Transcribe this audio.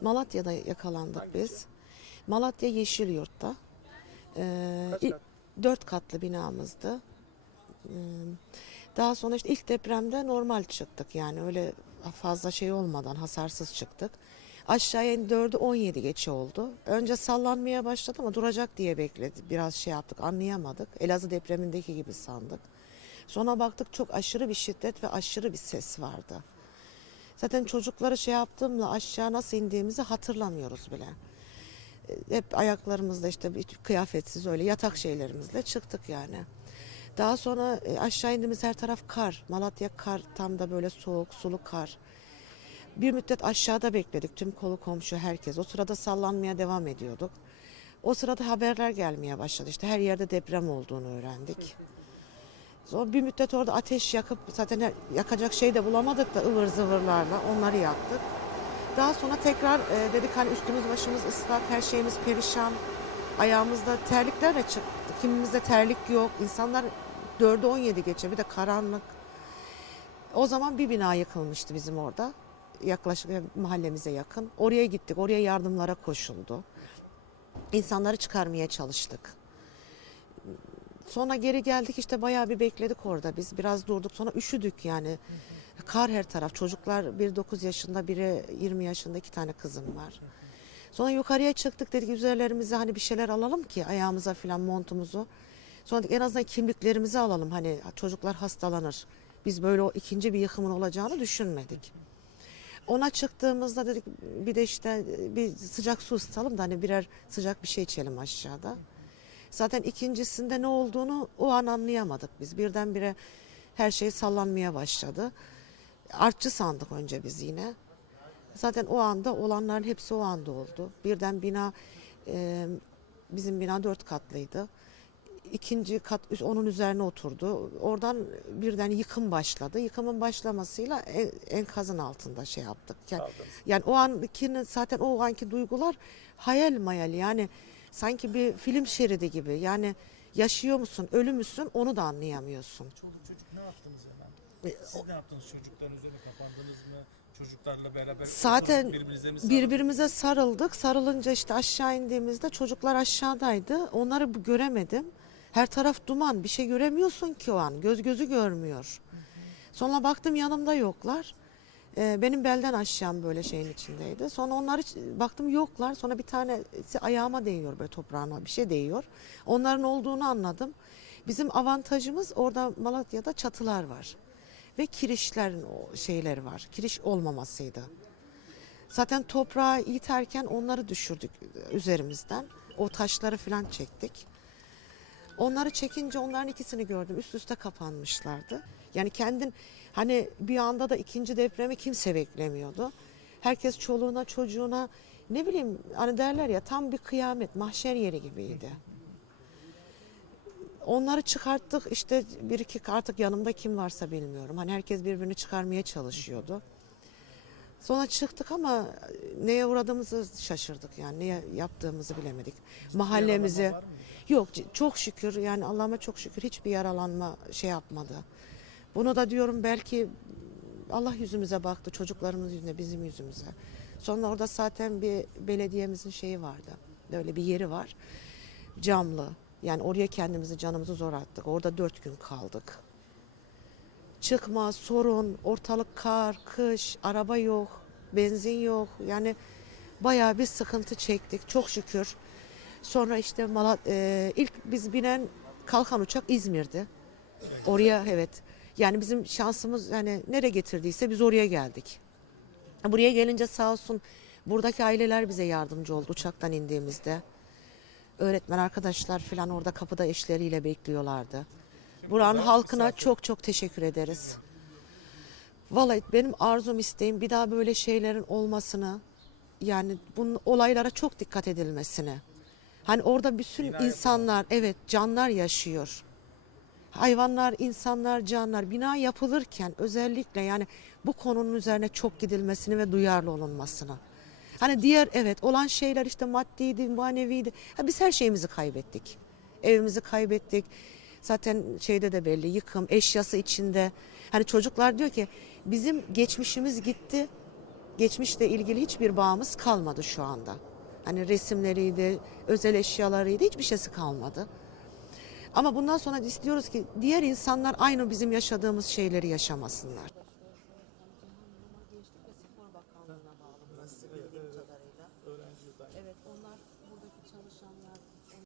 Malatya'da yakalandık biz. Malatya Yeşilyurt'ta. Ee, Kaç kat? dört katlı binamızdı. Hmm, Daha sonra işte ilk depremde normal çıktık yani öyle fazla şey olmadan hasarsız çıktık. Aşağıya in 4'ü 17 geçe oldu. Önce sallanmaya başladı ama duracak diye bekledik. Biraz şey yaptık anlayamadık. Elazığ depremindeki gibi sandık. Sonra baktık çok aşırı bir şiddet ve aşırı bir ses vardı. Zaten çocukları şey yaptığımla aşağı nasıl indiğimizi hatırlamıyoruz bile. E, Hep ayaklarımızda işte kıyafetsiz öyle yatak şeylerimizle çıktık yani. Daha sonra e, aşağı indiğimiz her taraf kar. Malatya kar tam da böyle soğuk sulu kar. Bir müddet aşağıda bekledik tüm kolu komşu herkes. O sırada sallanmaya devam ediyorduk. O sırada haberler gelmeye başladı. İşte her yerde deprem olduğunu öğrendik. Sonra bir müddet orada ateş yakıp zaten yakacak şey de bulamadık da ıvır zıvırlarla onları yaktık. Daha sonra tekrar e, dedik hani üstümüz başımız ıslak, her şeyimiz perişan. Ayağımızda terliklerle çıktık. Kimimizde terlik yok. İnsanlar 4'ü 17 geçe bir de karanlık. O zaman bir bina yıkılmıştı bizim orada. Yaklaşık e, mahallemize yakın. Oraya gittik. Oraya yardımlara koşuldu. İnsanları çıkarmaya çalıştık. Sonra geri geldik işte bayağı bir bekledik orada biz. Biraz durduk sonra üşüdük yani. Kar her taraf. Çocuklar biri 9 yaşında biri 20 yaşında iki tane kızım var. Sonra yukarıya çıktık dedik üzerlerimize hani bir şeyler alalım ki ayağımıza falan montumuzu. Sonra dedik en azından kimliklerimizi alalım hani çocuklar hastalanır. Biz böyle o ikinci bir yıkımın olacağını düşünmedik. Ona çıktığımızda dedik bir de işte bir sıcak su ısıtalım da hani birer sıcak bir şey içelim aşağıda. Zaten ikincisinde ne olduğunu o an anlayamadık biz. Birdenbire her şey sallanmaya başladı. Artçı sandık önce biz yine. Zaten o anda olanların hepsi o anda oldu. Birden bina e, bizim bina dört katlıydı. İkinci kat onun üzerine oturdu. Oradan birden yıkım başladı. Yıkımın başlamasıyla en- enkazın altında şey yaptık. Yani, yani o ankinin zaten o anki duygular hayal mayal yani sanki bir film şeridi gibi. Yani yaşıyor musun, ölü müsün onu da anlayamıyorsun. Çoluk çocuk ne yaptınız hemen? E, Siz ne yaptınız? Çocukların üzerine kapandınız mı? Çocuklarla beraber Zaten oturdunuz, birbirinize mi? Birbirimize sarıldık. Sarılınca işte aşağı indiğimizde çocuklar aşağıdaydı. Onları göremedim. Her taraf duman. Bir şey göremiyorsun ki o an. Göz gözü görmüyor. Sonra baktım yanımda yoklar. Ee, benim belden aşağım böyle şeyin içindeydi. Sonra onları ç- baktım yoklar. Sonra bir tanesi ayağıma değiyor böyle toprağına bir şey değiyor. Onların olduğunu anladım. Bizim avantajımız orada Malatya'da çatılar var. Ve kirişlerin şeyleri var. Kiriş olmamasıydı. Zaten toprağı iterken onları düşürdük üzerimizden. O taşları falan çektik. Onları çekince onların ikisini gördüm. Üst üste kapanmışlardı. Yani kendin hani bir anda da ikinci depremi kimse beklemiyordu. Herkes çoluğuna çocuğuna ne bileyim hani derler ya tam bir kıyamet mahşer yeri gibiydi. Onları çıkarttık işte bir iki artık yanımda kim varsa bilmiyorum. Hani herkes birbirini çıkarmaya çalışıyordu. Sonra çıktık ama neye uğradığımızı şaşırdık yani neye yaptığımızı bilemedik. Mı? yok çok şükür yani Allah'ıma çok şükür hiçbir yaralanma şey yapmadı. Bunu da diyorum belki Allah yüzümüze baktı çocuklarımız yüzüne bizim yüzümüze. Sonra orada zaten bir belediyemizin şeyi vardı. Böyle bir yeri var. Camlı. Yani oraya kendimizi canımızı zor attık. Orada dört gün kaldık. Çıkma, sorun, ortalık kar, kış, araba yok, benzin yok. Yani bayağı bir sıkıntı çektik çok şükür. Sonra işte Malat, e, ilk biz binen kalkan uçak İzmir'di. Oraya evet. Yani bizim şansımız yani nereye getirdiyse biz oraya geldik. Buraya gelince sağ olsun buradaki aileler bize yardımcı oldu uçaktan indiğimizde. Öğretmen arkadaşlar falan orada kapıda eşleriyle bekliyorlardı. Buranın halkına çok çok teşekkür ederiz. Vallahi benim arzum isteğim bir daha böyle şeylerin olmasını yani bunun olaylara çok dikkat edilmesini. Hani orada bütün insanlar evet canlar yaşıyor. Hayvanlar, insanlar, canlar bina yapılırken özellikle yani bu konunun üzerine çok gidilmesini ve duyarlı olunmasını. Hani diğer evet olan şeyler işte maddiydi, maneviydi. Ha, biz her şeyimizi kaybettik. Evimizi kaybettik. Zaten şeyde de belli yıkım, eşyası içinde. Hani çocuklar diyor ki bizim geçmişimiz gitti. geçmişle ilgili hiçbir bağımız kalmadı şu anda. Hani resimleriydi, özel eşyalarıydı hiçbir şeysi kalmadı. Ama bundan sonra istiyoruz ki diğer insanlar aynı bizim yaşadığımız şeyleri yaşamasınlar.